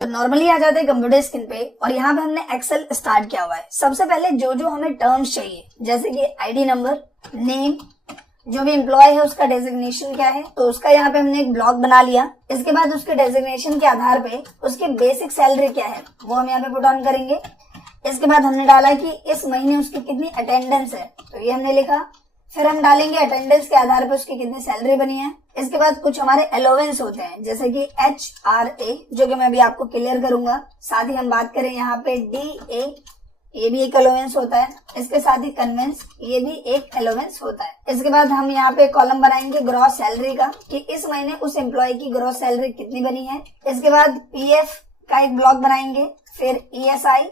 तो नॉर्मली आ जाते हैं कंप्यूटर स्क्रीन पे और यहाँ पे हमने एक्सेल स्टार्ट किया हुआ है। सबसे पहले जो जो हमें टर्म्स चाहिए, जैसे कि आईडी नंबर, नेम, जो भी एम्प्लॉय है उसका डेजिग्नेशन क्या है, तो उसका यहाँ पे हमने एक ब्लॉक बना लिया। इसके बाद उसके डेजिग्नेशन के आधार पे उसकी बेसिक सैलरी क्या है वो हम यहाँ पे पुट ऑन करेंगे। इसके बाद हमने डाला कि इस महीने उसकी कितनी अटेंडेंस है, तो ये हमने लिखा। फिर हम डालेंगे अटेंडेंस के आधार पर उसकी कितनी सैलरी बनी है। इसके बाद कुछ हमारे अलाउंस होते हैं, जैसे कि HRA, जो कि मैं अभी आपको क्लियर करूंगा। साथ ही हम बात करें यहाँ पे DA, ये भी एक अलाउंस होता है। इसके साथ ही कन्वेंस, ये भी एक अलाउंस होता है। इसके बाद हम यहाँ पे कॉलम बनाएंगे ग्रॉस सैलरी का, कि इस महीने उस एम्प्लॉय की ग्रॉस सैलरी कितनी बनी है। इसके बाद PF का एक ब्लॉक बनाएंगे, फिर ESI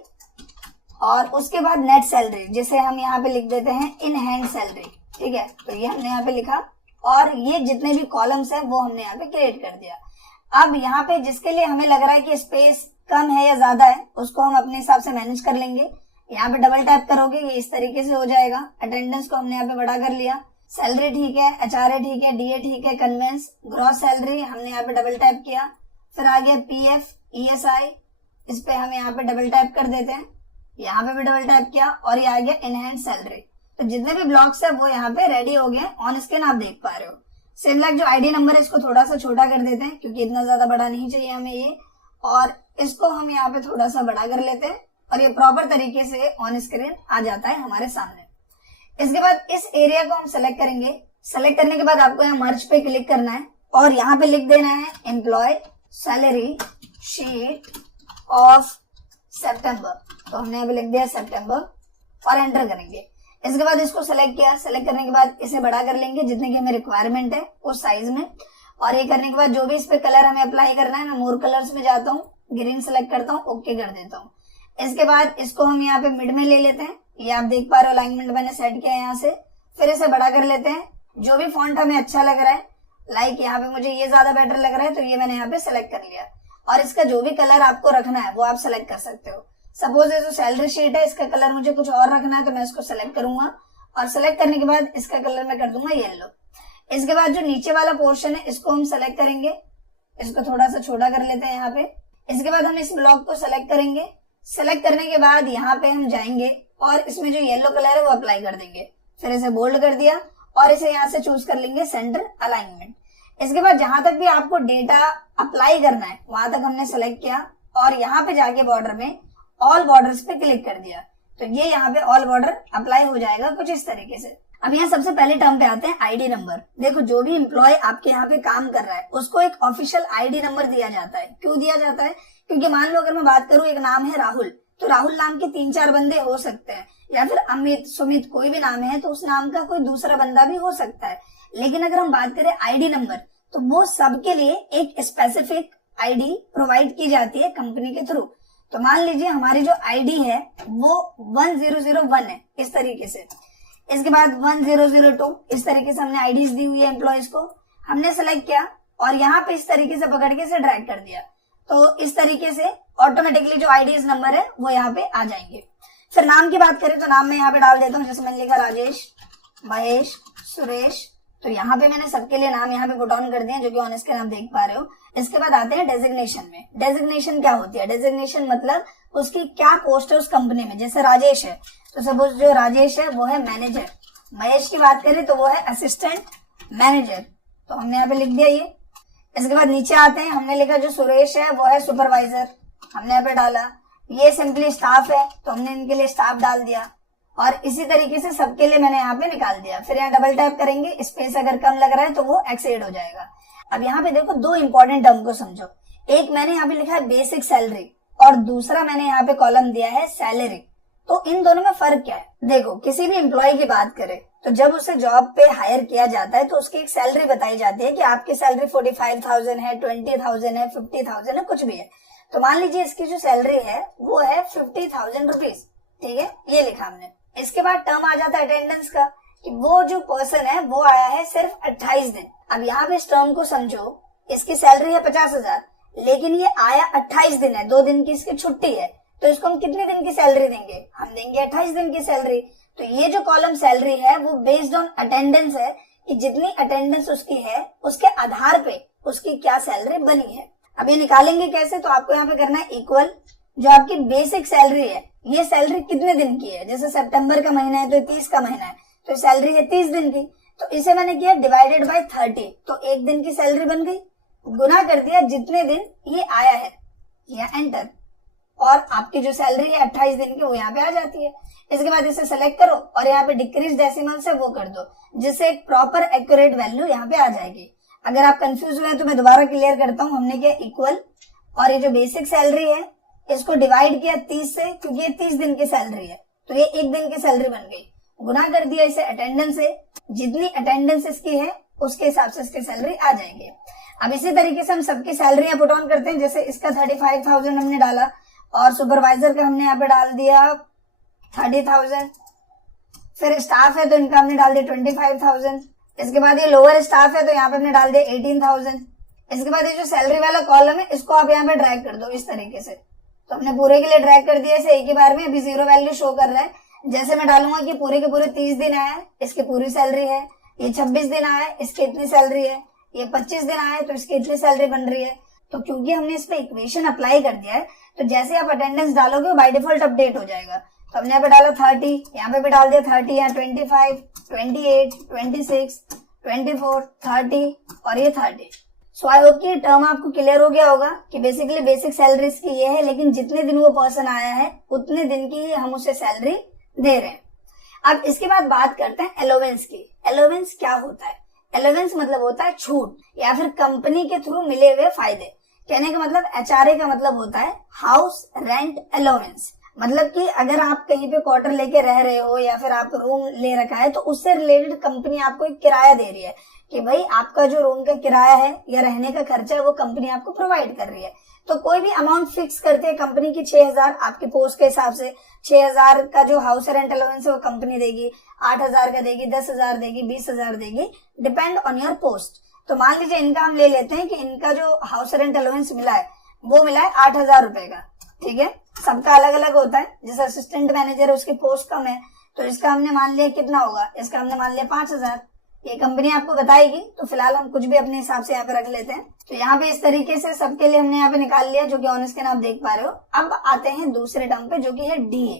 और उसके बाद नेट सैलरी, जिसे हम यहाँ पे लिख देते हैं इन हैंड सैलरी। ठीक है, तो ये हमने यहाँ पे लिखा और ये जितने भी कॉलम्स है वो हमने यहाँ पे क्रिएट कर दिया। अब यहाँ पे जिसके लिए हमें लग रहा है कि स्पेस कम है या ज्यादा है, उसको हम अपने हिसाब से मैनेज कर लेंगे। यहाँ पे डबल टैप करोगे ये इस तरीके से हो जाएगा। अटेंडेंस को हमने यहाँ पे बड़ा कर लिया, सैलरी ठीक है, HRA ठीक है, DA ठीक है, कन्वेंस, ग्रॉस सैलरी हमने यहाँ पे डबल टैप किया। फिर आ गया PF, ESI, इस पे हम यहाँ पे डबल टैप कर देते हैं, यहाँ पे भी डबल टैप किया और ये आ गया इनहैंड सैलरी। तो जितने भी ब्लॉक्स है वो यहाँ पे रेडी हो गए, ऑन स्क्रीन आप देख पा रहे हो। सेम लाइक जो आईडी नंबर है इसको थोड़ा सा छोटा कर देते हैं, क्योंकि इतना ज्यादा बड़ा नहीं चाहिए हमें ये, और इसको हम यहाँ पे थोड़ा सा बड़ा कर लेते हैं और ये प्रॉपर तरीके से ऑन स्क्रीन आ जाता है हमारे सामने। इसके बाद इस एरिया को हम सेलेक्ट करेंगे। सेलेक्ट करने के बाद आपको यहाँ मर्ज पे क्लिक करना है और यहाँ पे लिख देना है एम्प्लॉय सैलरी शीट ऑफ सितंबर। तो हमने यहाँ पे लिख दिया सितंबर और एंटर करेंगे। इसके बाद इसको सेलेक्ट किया, सेलेक्ट करने के बाद इसे बड़ा कर लेंगे जितने की हमें रिक्वायरमेंट है उस साइज में। और ये करने के बाद जो भी इस पे कलर हमें अप्लाई करना है, मैं मोर कलर्स में जाता हूँ, ग्रीन सेलेक्ट करता हूँ, ओके कर देता हूँ। इसके बाद इसको हम यहाँ पे मिड में ले लेते हैं, ये आप देख पा रहे हो अलाइनमेंट मैंने सेट किया है यहाँ से। फिर इसे बड़ा कर लेते हैं, जो भी फॉन्ट हमें अच्छा लग रहा है, लाइक यहाँ पे मुझे ये ज्यादा बेटर लग रहा है तो ये मैंने यहाँ पे सेलेक्ट कर लिया। और इसका जो भी कलर आपको रखना है वो आप सेलेक्ट कर सकते हो। सपोज ये जो सैलरी शीट है इसका कलर मुझे कुछ और रखना है तो मैं इसको सेलेक्ट करूंगा और सेलेक्ट करने के बाद इसका कलर मैं कर दूंगा येलो। इसके बाद जो नीचे वाला पोर्शन है इसको हम सेलेक्ट करेंगे, इसको थोड़ा सा छोटा कर लेते हैं यहाँ पे। इसके बाद हम इस ब्लॉक को सेलेक्ट करेंगे। सेलेक्ट करने के बाद यहाँ पे हम जाएंगे और इसमें जो येलो कलर है वो अप्लाई कर देंगे। फिर इसे बोल्ड कर दिया और इसे यहाँ से चूज कर लेंगे सेंटर अलाइनमेंट। इसके बाद जहां तक भी आपको डेटा अप्लाई करना है वहां तक हमने सेलेक्ट किया और यहाँ पे जाके बॉर्डर में ऑल बॉर्डर्स पे क्लिक कर दिया, तो ये यहाँ पे ऑल बॉर्डर अप्लाई हो जाएगा कुछ इस तरीके से। अब यहाँ सबसे पहले टर्म पे आते हैं आईडी नंबर। देखो जो भी एम्प्लॉय आपके यहाँ पे काम कर रहा है उसको एक ऑफिशियल आईडी नंबर दिया जाता है। क्यों दिया जाता है? क्योंकि मान लो अगर मैं बात करूं, एक नाम है राहुल, तो राहुल नाम के 3-4 बंदे हो सकते हैं, या फिर अमित, सुमित, कोई भी नाम है तो उस नाम का कोई दूसरा बंदा भी हो सकता है। लेकिन अगर हम बात करें आईडी नंबर, तो वो सबके लिए एक स्पेसिफिक आईडी प्रोवाइड की जाती है कंपनी के थ्रू। तो मान लीजिए हमारी जो आईडी है वो 1001 है इस तरीके से। इसके बाद 1002 इस तरीके से हमने आईडीज दी हुई है एम्प्लॉयज को, हमने सेलेक्ट किया और यहाँ पे इस तरीके से पकड़ के इसे ड्रैग कर दिया। तो इस तरीके से ऑटोमेटिकली जो आईडीज नंबर है वो यहाँ पे आ जाएंगे। फिर नाम की बात करें तो नाम मैं यहाँ पे डाल देता हूँ, जैसे मैंने लिखा राजेश, महेश, सुरेश, तो यहाँ पे मैंने सबके लिए नाम यहाँ पे पुट ऑन कर दिए जो कि ऑन स्क्रीन आप देख पा रहे हो। इसके बाद आते हैं डेजिग्नेशन में। डेजिग्नेशन क्या होती है? डेजिग्नेशन मतलब उसकी क्या पोस्ट है उस कंपनी में। जैसे राजेश है तो सपोज जो राजेश है वो है मैनेजर, महेश की बात करें तो वो है असिस्टेंट मैनेजर, तो हमने यहाँ पे लिख दिया ये। इसके बाद नीचे आते हैं, हमने लिखा जो सुरेश है वो है सुपरवाइजर, हमने यहाँ पे डाला। ये सिंपली स्टाफ है तो हमने इनके लिए स्टाफ डाल दिया और इसी तरीके से सबके लिए मैंने यहाँ पे निकाल दिया। फिर यहाँ डबल टैप करेंगे, स्पेस अगर कम लग रहा है तो वो एक्सेड हो जाएगा। अब यहाँ पे देखो दो इंपॉर्टेंट टर्म को समझो, एक मैंने यहाँ पे लिखा है बेसिक सैलरी और दूसरा मैंने यहाँ पे कॉलम दिया है सैलरी। तो इन दोनों में फर्क क्या है? देखो किसी भी एम्प्लॉय की बात करें तो जब उसे जॉब पे हायर किया जाता है तो उसकी एक सैलरी बताई जाती है कि आपकी सैलरी 45,000 है, 20,000 है, 50,000 है, कुछ भी है। तो मान लीजिए इसकी जो सैलरी है वो है 50,000 रुपीज, ठीक है, ये लिखा हमने। इसके बाद टर्म आ जाता है अटेंडेंस का, कि वो जो पर्सन है वो आया है सिर्फ 28 दिन। अब यहाँ पे इस टर्म को समझो, इसकी सैलरी है 50,000 लेकिन ये आया 28 दिन है, 2 दिन की इसकी छुट्टी है, तो इसको हम कितने दिन की सैलरी देंगे? हम देंगे 28 दिन की सैलरी। तो ये जो कॉलम सैलरी है वो बेस्ड ऑन अटेंडेंस है, कि जितनी अटेंडेंस उसकी है उसके आधार पे उसकी क्या सैलरी बनी है। अब ये निकालेंगे कैसे, तो आपको यहाँ पे करना है इक्वल जो आपकी बेसिक सैलरी है, ये सैलरी कितने दिन की है, जैसे सितंबर का महीना है तो 30 का महीना है, तो सैलरी है 30 दिन की, तो इसे मैंने किया डिवाइडेड बाय 30, तो एक दिन की सैलरी बन गई, गुना कर दिया जितने दिन ये आया है, या एंटर, और आपकी जो सैलरी है 28 दिन की वो यहाँ पे आ जाती है। इसके बाद इसे सेलेक्ट करो और यहाँ पे डिक्रीज डेसिमल से वो कर दो, जिससे एक प्रॉपर एक्यूरेट वैल्यू यहाँ पे आ जाएगी। अगर आप कंफ्यूज हुए तो मैं दोबारा क्लियर करता हूँ। हमने किया इक्वल और ये जो बेसिक सैलरी है इसको डिवाइड किया 30 से, क्योंकि ये 30 दिन की सैलरी है तो ये एक दिन की सैलरी बन गई, गुना कर दिया इसे अटेंडेंस से, जितनी अटेंडेंस इसकी है उसके हिसाब से इसकी सैलरी आ जाएगी। अब इसी तरीके से हम सबकी सैलरियां पुट ऑन करते हैं। जैसे इसका 35,000 हमने डाला और सुपरवाइजर का हमने यहाँ पे डाल दिया 30,000, फिर स्टाफ है तो इनका हमने डाल दिया 25,000, इसके बाद ये लोअर स्टाफ है तो यहाँ पे हमने डाल दिया 18,000। इसके बाद ये जो सैलरी वाला कॉलम है इसको आप यहाँ पे ड्रैग कर दो इस तरीके से, तो हमने पूरे के लिए ड्रैग कर दिया इसे एक ही बार में। अभी 0 वैल्यू शो कर रहा है, जैसे मैं डालूंगा कि पूरे के पूरे 30 दिन आया है इसकी पूरी सैलरी है, ये 26 दिन आया है इसकी इतनी सैलरी है, ये 25 दिन आया है तो इसकी इतनी सैलरी बन रही है। तो क्योंकि हमने इस पे इक्वेशन अप्लाई कर दिया है तो जैसे आप अटेंडेंस डालोगे बाय डिफॉल्ट अपडेट हो जाएगा। तो हमने यहाँ पे डाला 30, यहाँ पे भी डाल दिया 30, यहाँ 25, 28, 26, 24, 30 और ये 30। सो आई होप कि टर्म आपको क्लियर हो गया होगा कि बेसिकली बेसिक सैलरी की ये है, लेकिन जितने दिन वो पर्सन आया है उतने दिन की हम उसे सैलरी दे रहे हैं। अब इसके बाद बात करते हैं अलोवेंस की। अलोवेंस क्या होता है? अलोवेंस मतलब होता है छूट या फिर कंपनी के थ्रू मिले हुए फायदे। कहने का मतलब एचआरए का मतलब होता है हाउस रेंट अलोवेंस। मतलब कि अगर आप कहीं पे क्वार्टर लेके रह रहे हो या फिर आप रूम ले रखा है तो उससे रिलेटेड कंपनी आपको एक किराया दे रही है कि भाई आपका जो रूम का किराया है या रहने का खर्चा है वो कंपनी आपको प्रोवाइड कर रही है। तो कोई भी अमाउंट फिक्स करती है कंपनी की 6,000 आपके पोस्ट के हिसाब से। 6,000 का जो हाउस रेंट अलाउंस है वो कंपनी देगी, 8,000 का देगी, 10,000 देगी, 20,000 देगी, डिपेंड ऑन योर पोस्ट। तो मान लीजिए इनका हम ले लेते हैं कि इनका जो हाउस रेंट अलाउंस मिला है वो मिला है 8,000 रुपए का। ठीक है, सबका अलग अलग होता है। जैसे असिस्टेंट मैनेजर है उसकी पोस्ट कम है तो इसका हमने मान लिया कितना होगा, इसका हमने मान लिया 5,000। ये कंपनी आपको बताएगी तो फिलहाल हम कुछ भी अपने हिसाब से यहाँ पे रख लेते हैं। तो यहाँ पे इस तरीके से सबके लिए हमने यहाँ पे निकाल लिया जो कि ऑन स्क्रीन आप देख पा रहे हो। अब आते हैं दूसरे टर्म पे जो कि है डीए।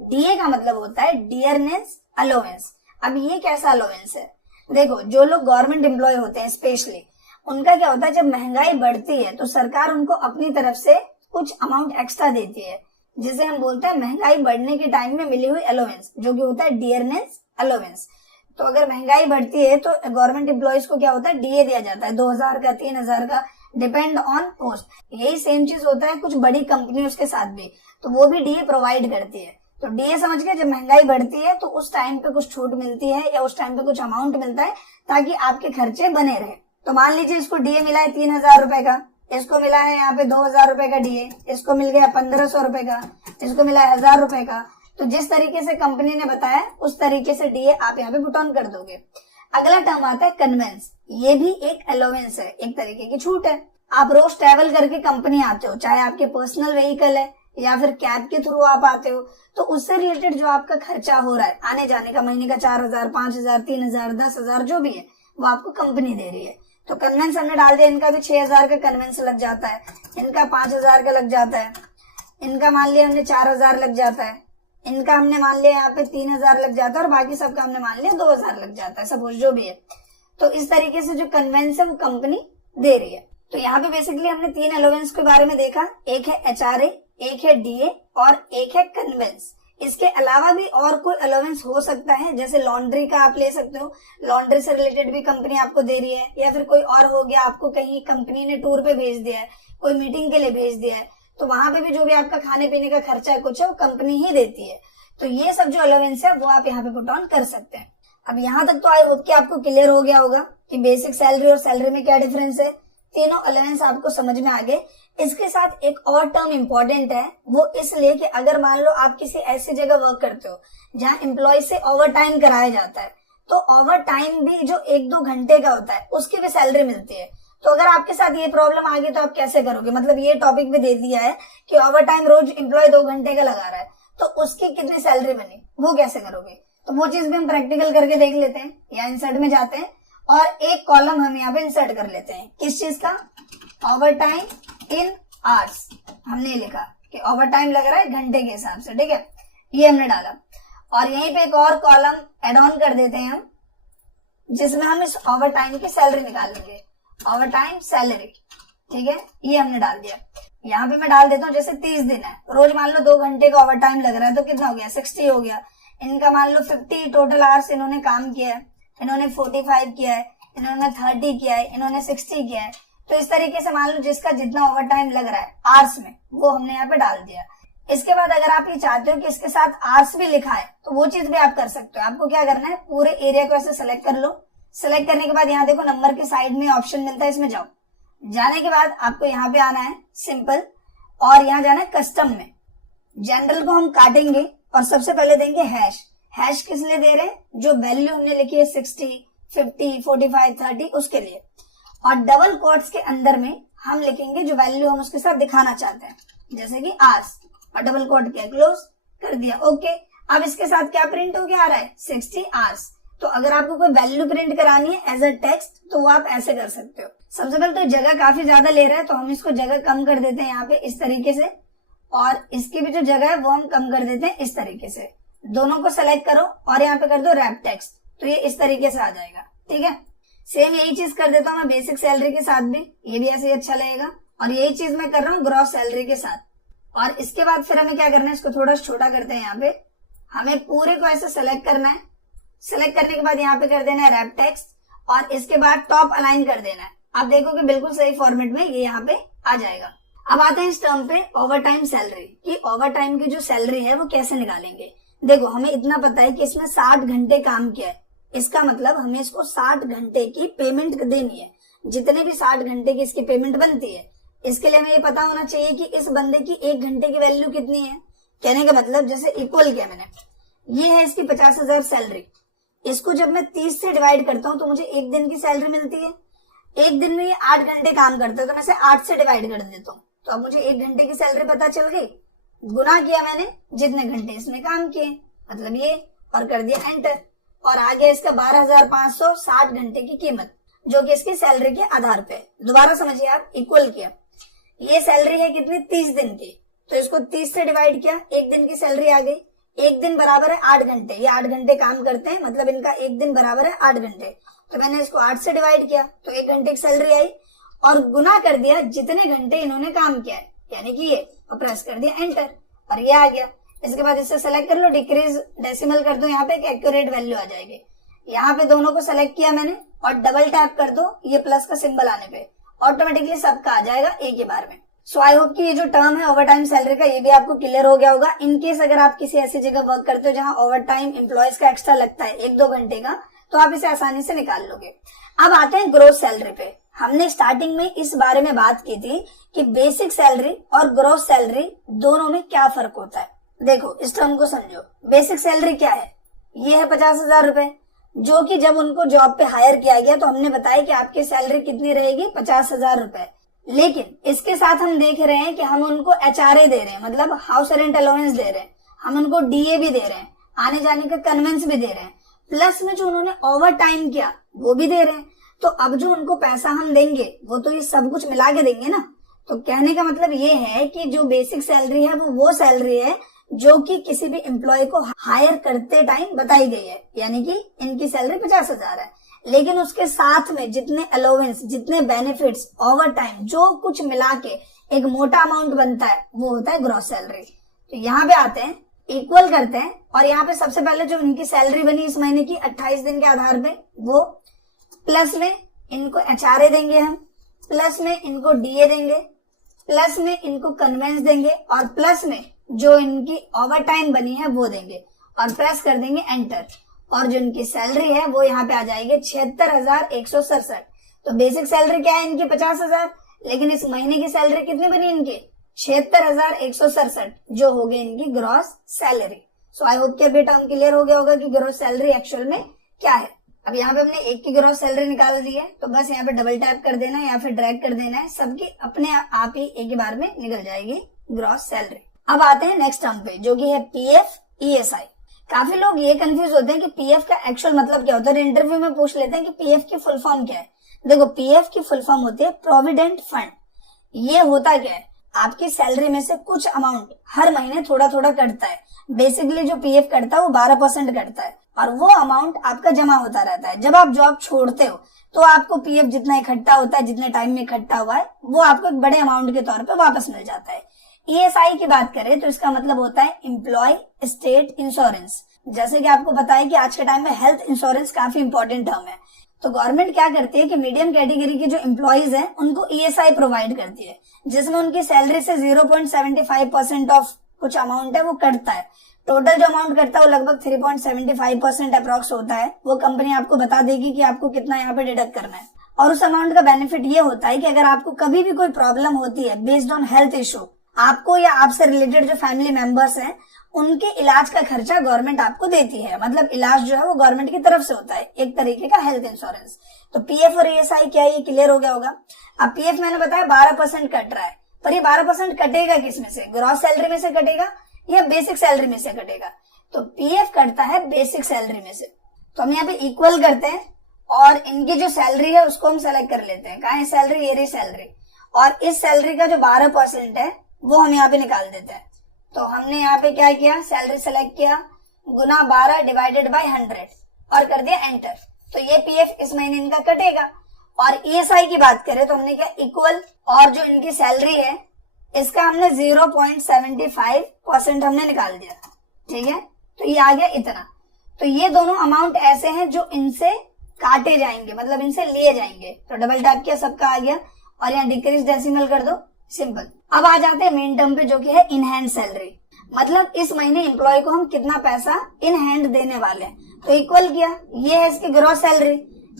डीए का मतलब होता है डियरनेस अलोवेंस। अब ये कैसा अलोवेंस है? देखो, जो लोग गवर्नमेंट एम्प्लॉय होते हैं स्पेशली, उनका क्या होता है, जब महंगाई बढ़ती है तो सरकार उनको अपनी तरफ से कुछ अमाउंट एक्स्ट्रा देती है, जिसे हम बोलते हैं महंगाई बढ़ने के टाइम में मिली हुई अलोवेंस, जो कि होता है डियरनेस अलोवेंस। तो अगर महंगाई बढ़ती है तो गवर्नमेंट एम्प्लॉयज को क्या होता है, डीए दिया जाता है 2,000 का, 3,000 का, डिपेंड ऑन पोस्ट। यही सेम चीज होता है कुछ बड़ी कंपनियों के साथ भी, तो वो भी डीए प्रोवाइड करती है। तो डीए समझ के, जब महंगाई बढ़ती है तो उस टाइम पे कुछ छूट मिलती है या उस टाइम पे कुछ अमाउंट मिलता है ताकि आपके खर्चे बने रहे। तो मान लीजिए इसको डीए मिला है 3,000 रुपए का, इसको मिला है यहाँ पे 2,000 रुपए का डीए, इसको मिल गया 1,500 रुपए का, इसको मिला है 1,000 रुपए का। तो जिस तरीके से कंपनी ने बताया उस तरीके से डीए आप यहाँ पे पुट ऑन कर दोगे। अगला टर्म आता है कन्वेंस। ये भी एक अलोवेंस है, एक तरीके की छूट है। आप रोज ट्रैवल करके कंपनी आते हो, चाहे आपके पर्सनल व्हीकल है या फिर कैब के थ्रू आप आते हो, तो उससे रिलेटेड जो आपका खर्चा हो रहा है आने जाने का, महीने का 4,000, 5,000, 3,000, 10,000 जो भी है वो आपको कंपनी दे रही है। तो कन्वेंस हमने डाल दिया, इनका भी 6,000 का कन्वेंस लग जाता है, इनका 5,000 का लग जाता है, इनका मान लिया हमने 4,000 लग जाता है, इनका हमने मान लिया यहाँ पे 3,000 लग जाता है और बाकी सबका हमने मान लिया 2,000 लग जाता है, सपोज जो भी है। तो इस तरीके से जो कन्वेंस है वो कंपनी दे रही है। तो यहाँ पे बेसिकली हमने 3 अलोवेंस के बारे में देखा, एक है एचआरए, एक है डीए और एक है कन्वेंस। इसके अलावा भी और कोई अलोवेंस हो सकता है, जैसे लॉन्ड्री का आप ले सकते हो, लॉन्ड्री से रिलेटेड भी कंपनी आपको दे रही है, या फिर कोई और हो गया, आपको कहीं कंपनी ने टूर पे भेज दिया है, कोई मीटिंग के लिए भेज दिया है, तो वहां पे भी जो भी आपका खाने पीने का खर्चा है कुछ है वो कंपनी ही देती है। तो ये सब जो अलोवेंस है वो आप यहाँ पे पुट ऑन कर सकते हैं। अब यहाँ तक तो आई होप कि आपको क्लियर हो गया होगा कि बेसिक सैलरी और सैलरी में क्या डिफरेंस है। तीनों अलोवेंस आपको समझ में आ गए। इसके साथ एक और टर्म इंपॉर्टेंट है, वो इसलिए कि अगर मान लो आप किसी ऐसी जगह वर्क करते हो जहाँ एम्प्लॉय से ओवर टाइम कराया जाता है, तो ओवर टाइम भी जो 1-2 घंटे का होता है उसकी भी सैलरी मिलती है। तो अगर आपके साथ ये प्रॉब्लम आ गई तो आप कैसे करोगे? मतलब ये टॉपिक भी दे दिया है कि ओवर टाइम रोज एम्प्लॉय 2 घंटे का लगा रहा है तो उसकी कितनी सैलरी बनी, वो कैसे करोगे? तो वो चीज भी हम प्रैक्टिकल करके देख लेते हैं, या इंसर्ट में जाते हैं और एक कॉलम हम यहाँ पे इंसर्ट कर लेते हैं। किस चीज का? ओवर टाइम इन आवर्स हमने लिखा कि ओवर टाइम लग रहा है घंटे के हिसाब से, ठीक है, ये हमने डाला। और यहीं पे एक और कॉलम एड ऑन कर देते हैं हम, जिसमें हम इस ओवर टाइम की सैलरी निकालेंगे, ओवर टाइम सैलरी, ठीक है, ये हमने डाल दिया। यहाँ पे मैं डाल देता हूँ जैसे 30 दिन है, रोज मान लो 2 घंटे का ओवर टाइम लग रहा है, तो कितना हो गया 60 हो गया। इनका मान लो 50 टोटल आवर्स इन्होंने काम किया है, इन्होंने 45 किया है, इन्होंने 30 किया है, इन्होंने 60 किया है। तो इस तरीके से मान लो जिसका जितना ओवर टाइम लग रहा है आवर्स में, वो हमने यहाँ पे डाल दिया। इसके बाद अगर आप ये चाहते हो कि इसके साथ आवर्स भी लिखा है, तो वो चीज भी आप कर सकते हो। आपको क्या करना है, पूरे एरिया को ऐसे सेलेक्ट कर लो। सेलेक्ट करने के बाद यहाँ देखो नंबर के साइड में ऑप्शन मिलता है, इसमें जाओ। जाने के बाद आपको यहाँ पे आना है सिंपल, और यहाँ जाना है कस्टम में। जनरल को हम काटेंगे और सबसे पहले देंगे हैश। हैश किस लिए दे रहे हैं, जो वैल्यू हमने लिखी है 60, 50, 45, 30 उसके लिए। और डबल कोट्स के अंदर में हम लिखेंगे जो वैल्यू हम उसके साथ दिखाना चाहते हैं, जैसे कि आवर्स, और डबल कोट किया, क्लोज कर दिया, ओके। अब इसके साथ क्या प्रिंट हो गया आ रहा है 60 आवर्स। तो अगर आपको कोई वैल्यू प्रिंट करानी है एज अ टेक्स्ट, तो वो आप ऐसे कर सकते हो। सबसे पहले तो जगह काफी ज्यादा ले रहा है, तो हम इसको जगह कम कर देते हैं यहाँ पे इस तरीके से, और इसकी भी जो जगह है वो हम कम कर देते हैं इस तरीके से। दोनों को सेलेक्ट करो और यहाँ पे कर दो रैप टेक्स्ट, तो ये इस तरीके से आ जाएगा, ठीक है। सेम यही चीज कर देता हूँ मैं बेसिक सैलरी के साथ भी, ये भी ऐसे ही अच्छा लगेगा। और यही चीज मैं कर रहा हूँ ग्रॉस सैलरी के साथ। और इसके बाद फिर हमें क्या करना है, इसको थोड़ा छोटा करते हैं। यहाँ पे हमें पूरे को ऐसे सेलेक्ट करना है। सेलेक्ट करने के बाद यहाँ पे कर देना है रैप टेक्स्ट, और इसके बाद टॉप अलाइन कर देना है। आप देखोगे बिल्कुल सही फॉर्मेट में ये यहाँ पे आ जाएगा। अब आते हैं इस टर्म पे ओवर टाइम सैलरी, कि ओवर टाइम की जो सैलरी है वो कैसे निकालेंगे। देखो हमें इतना पता है कि इसमें 60 घंटे काम किया है, इसका मतलब हमें इसको 60 घंटे की पेमेंट देनी है। जितने भी 60 घंटे की इसकी पेमेंट बनती है, इसके लिए हमें ये पता होना चाहिए कि इस बंदे की 1 घंटे की वैल्यू कितनी है। कहने का मतलब जैसे इक्वल किया मैंने, ये है इसकी 50,000 सैलरी। इसको जब मैं 30 से डिवाइड करता हूँ तो मुझे 1 दिन की सैलरी मिलती है। 1 दिन में ये 8 घंटे काम करता है, तो मैं इसे 8 से डिवाइड कर देता हूँ, तो अब मुझे 1 घंटे की सैलरी पता चल गई। गुना किया मैंने जितने घंटे इसमें काम किए, मतलब ये, और कर दिया एंटर। और आ गया इसका 12,560 घंटे की कीमत, जो कि इसकी सैलरी के आधार पे। दोबारा समझिए आप, इक्वल किया। ये सैलरी है कितनी, 30 दिन की, तो इसको 30 से डिवाइड किया, 1 दिन की सैलरी आ गई। 1 दिन बराबर है 8 घंटे, ये 8 घंटे काम करते हैं, मतलब इनका 1 दिन बराबर है 8 घंटे। तो मैंने इसको 8 से डिवाइड किया, तो 1 घंटे की सैलरी आई, और गुना कर दिया जितने घंटे इन्होंने काम किया है, यानी कि ये, और प्रेस कर दिया एंटर, और ये आ गया। इसके बाद इसे सेलेक्ट कर लो, डिक्रीज डेसिमल कर दो, यहाँ पे एक एक्यूरेट वैल्यू आ जाएगी। यहाँ पे दोनों को सेलेक्ट किया मैंने, और डबल टैप कर दो ये प्लस का सिंबल आने पे, ऑटोमेटिकली सबका आ जाएगा एक ही बार में। सो आई होप कि ये जो टर्म है ओवर टाइम सैलरी का, ये भी आपको क्लियर हो गया होगा। इनकेस अगर आप किसी ऐसी जगह वर्क करते हो जहां ओवर टाइम एम्प्लॉयज का एक्स्ट्रा लगता है 1-2 घंटे का, तो आप इसे आसानी से निकाल लोगे। अब आते हैं ग्रोस सैलरी पे। हमने स्टार्टिंग में इस बारे में बात की थी कि बेसिक सैलरी और ग्रोस सैलरी दोनों में क्या फर्क होता है। देखो इस टर्म को समझो। बेसिक सैलरी क्या है, ये है 50,000 रुपए, जो कि जब उनको जॉब पे हायर किया गया तो हमने बताया कि आपकी सैलरी कितनी रहेगी, 50,000 रुपए। लेकिन इसके साथ हम देख रहे हैं कि हम उनको HRA दे रहे हैं, मतलब हाउस रेंट अलाउंस दे रहे हैं, हम उनको DA भी दे रहे हैं, आने जाने का कन्वेंस भी दे रहे हैं, प्लस में जो उन्होंने ओवर टाइम किया वो भी दे रहे हैं। तो अब जो उनको पैसा हम देंगे वो तो ये सब कुछ मिला के देंगे ना। तो कहने का मतलब ये है कि जो बेसिक सैलरी है वो सैलरी है जो कि किसी भी एम्प्लॉय को हायर करते टाइम बताई गई है, यानी कि इनकी सैलरी 50,000 है। लेकिन उसके साथ में जितने अलाउंस, जितने बेनिफिट्स, ओवर टाइम, जो कुछ मिला के एक मोटा अमाउंट बनता है वो होता है ग्रॉस सैलरी। तो यहाँ पे आते हैं, इक्वल करते हैं, और यहाँ पे सबसे पहले जो इनकी सैलरी बनी इस महीने की 28 दिन के आधार पे, वो प्लस में इनको HRA देंगे हम, प्लस में इनको DA देंगे, प्लस में इनको कन्वेंस देंगे, और प्लस में जो इनकी ओवर टाइम बनी है वो देंगे, और प्रेस कर देंगे एंटर। और जो इनकी सैलरी है वो यहाँ पे आ जाएगी 76,167। तो बेसिक सैलरी क्या है इनकी 50,000, लेकिन इस महीने की सैलरी कितनी बनी इनकी 76,167, जो हो गई इनकी gross salary. So I hope कि अभी टर्म क्लियर हो गया होगा कि ग्रॉस सैलरी एक्चुअल में क्या है। अब यहाँ पे हमने एक की ग्रॉस सैलरी निकाल दी है, तो बस यहाँ पे डबल टैप कर देना है या फिर ड्रैग कर देना है, सबकी अपने आप ही एक ही बार में निकल जाएगी ग्रॉस सैलरी। अब आते हैं नेक्स्ट टर्म पे, जो कि है PF ESI। काफी लोग ये कंफ्यूज होते हैं कि PF का एक्चुअल मतलब क्या होता है। इंटरव्यू में पूछ लेते हैं कि PF की फुल फॉर्म क्या है। देखो PF की फुल फॉर्म होती है प्रोविडेंट फंड। ये होता क्या है, आपकी सैलरी में से कुछ अमाउंट हर महीने थोड़ा थोड़ा कटता है। बेसिकली जो पीएफ कटता है वो 12% कटता है और वो अमाउंट आपका जमा होता रहता है। जब आप जॉब छोड़ते हो तो आपको पीएफ जितना इकट्ठा होता है, जितने टाइम में इकट्ठा हुआ है, वो आपको एक बड़े अमाउंट के तौर पे वापस मिल जाता है। ईएसआई की बात करें तो इसका मतलब होता है एम्प्लॉय स्टेट इंश्योरेंस। जैसे कि आपको पता है कि आज के टाइम में हेल्थ इंश्योरेंस काफी इंपॉर्टेंट टर्म है। तो गवर्नमेंट क्या करती है कि मीडियम कैटेगरी के जो एम्प्लॉइज हैं उनको ईएसआई प्रोवाइड करती है, जिसमें उनकी सैलरी से 0.75% ऑफ कुछ अमाउंट है वो कटता है। टोटल जो अमाउंट कटता है वो लगभग 3.75% अप्रॉक्स होता है। वो कंपनी आपको बता देगी कि आपको कितना यहाँ पे डिडक्ट करना है। और उस अमाउंट का बेनिफिट ये होता है कि अगर आपको कभी भी कोई प्रॉब्लम होती है बेस्ड ऑन हेल्थ इशू, आपको या आपसे रिलेटेड जो फैमिली मेंबर्स हैं उनके इलाज का खर्चा गवर्नमेंट आपको देती है। मतलब इलाज जो है वो गवर्नमेंट की तरफ से होता है, एक तरीके का हेल्थ इंश्योरेंस। तो पीएफ और ईएसआई क्या है ये क्लियर हो गया होगा। अब पीएफ मैंने बताया 12% कट रहा है, पर ये 12% कटेगा किस में से, ग्रॉस सैलरी में से कटेगा या बेसिक सैलरी में से कटेगा? तो पीएफ कटता है बेसिक सैलरी में से। तो हम यहाँ पे इक्वल करते हैं और इनकी जो सैलरी है उसको हम सेलेक्ट कर लेते हैं। कहाँ है सैलरी, ये रही सैलरी, और इस सैलरी का जो 12% है वो हम यहाँ पे निकाल देते हैं। तो हमने यहाँ पे क्या किया, सैलरी सेलेक्ट किया, गुना 12 डिवाइडेड बाय 100 और कर दिया एंटर। तो ये पीएफ इस महीने इनका कटेगा। और ईएसआई की बात करें तो हमने क्या इक्वल, और जो इनकी सैलरी है इसका हमने 0.75% हमने निकाल दिया। ठीक है, तो ये आ गया इतना। तो ये दोनों अमाउंट ऐसे हैं जो इनसे काटे जाएंगे, मतलब इनसे लिए जाएंगे। तो डबल टैप किया, सबका आ गया, और यहाँ डिक्रीज डेसिमल कर दो, सिंपल। अब आ जाते हैं मेन टर्म पे जो कि है इन हैंड सैलरी। मतलब इस महीने एम्प्लॉय को हम कितना पैसा इन हैंड देने वाले हैं। तो इक्वल किया, ये है इसकी ग्रॉस सैलरी,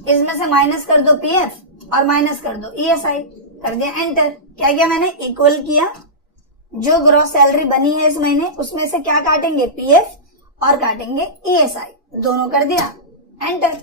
इसमें से माइनस कर दो पीएफ और माइनस कर दो ईएसआई, कर दिया एंटर। क्या किया मैंने, इक्वल किया, जो ग्रॉस सैलरी बनी है इस महीने उसमें से क्या काटेंगे, पीएफ और काटेंगे ईएसआई, दोनों कर दिया एंटर।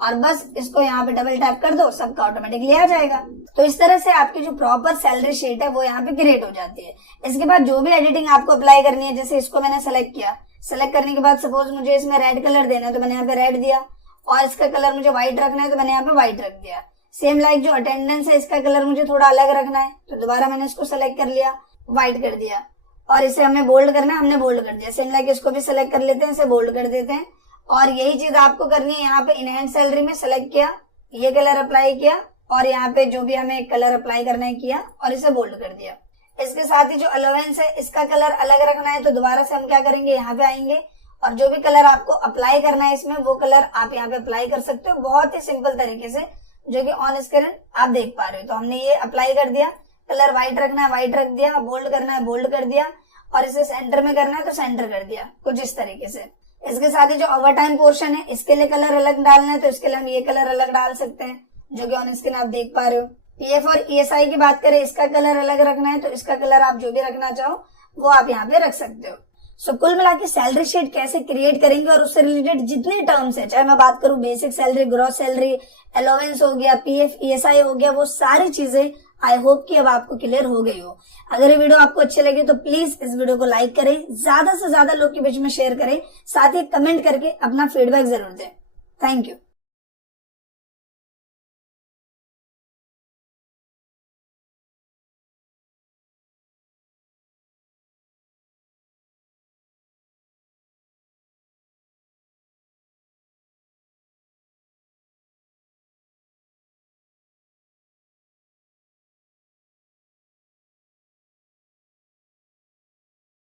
और बस इसको यहाँ पे डबल टैप कर दो, सबका ऑटोमेटिकली आ जाएगा। तो इस तरह से आपकी जो प्रॉपर सैलरी शीट है वो यहाँ पे क्रिएट हो जाती है। इसके बाद जो भी एडिटिंग आपको अप्लाई करनी है, जैसे इसको मैंने सेलेक्ट किया, सेलेक्ट करने के बाद सपोज मुझे इसमें रेड कलर देना है तो मैंने यहाँ पे रेड दिया, और इसका कलर मुझे व्हाइट रखना है तो मैंने यहाँ पे व्हाइट रख दिया। सेम लाइक जो अटेंडेंस है इसका कलर मुझे थोड़ा अलग रखना है तो दोबारा मैंने इसको सेलेक्ट कर लिया, व्हाइट कर दिया, और इसे हमें बोल्ड करना है, हमने बोल्ड कर दिया। सेम लाइक इसको भी सेलेक्ट कर लेते हैं, इसे बोल्ड कर देते हैं। और यही चीज आपको करनी है, यहाँ पे इनहैंड सैलरी में सेलेक्ट किया, ये कलर अप्लाई किया, और यहाँ पे जो भी हमें कलर अप्लाई करना है किया, और इसे बोल्ड कर दिया। इसके साथ ही जो अलाउंस है इसका कलर अलग रखना है तो दोबारा से हम क्या करेंगे, यहाँ पे आएंगे, और जो भी कलर आपको अप्लाई करना है इसमें वो कलर आप यहाँ पे अप्लाई कर सकते हो, बहुत ही सिंपल तरीके से, जो कि ऑन स्क्रीन आप देख पा रहे हो। तो हमने ये अप्लाई कर दिया, कलर व्हाइट रखना है व्हाइट रख दिया, बोल्ड करना है बोल्ड कर दिया, और इसे सेंटर में करना है तो सेंटर कर दिया, कुछ इस तरीके से। इसके साथ ही जो ओवर टाइम पोर्शन है इसके लिए कलर अलग डालना है तो इसके लिए हम ये कलर अलग डाल सकते हैं, जो कि ऑन स्क्रीन आप देख पा रहे हो। पीएफ और ईएसआई की बात करें, इसका कलर अलग रखना है तो इसका कलर आप जो भी रखना चाहो वो आप यहाँ पे रख सकते हो। सो कुल मिला के सैलरी शीट कैसे क्रिएट करेंगे और उससे रिलेटेड जितने टर्म्स है, चाहे मैं बात करूं basic salary, gross salary, allowance हो गया, पीएफ ईएसआई हो गया, वो सारी चीजें आई होप कि अब आपको क्लियर हो गई हो। अगर ये वीडियो आपको अच्छी लगी तो प्लीज इस वीडियो को लाइक करें, ज्यादा से ज्यादा लोग के बीच में शेयर करें, साथ ही कमेंट करके अपना फीडबैक जरूर दें। Thank you.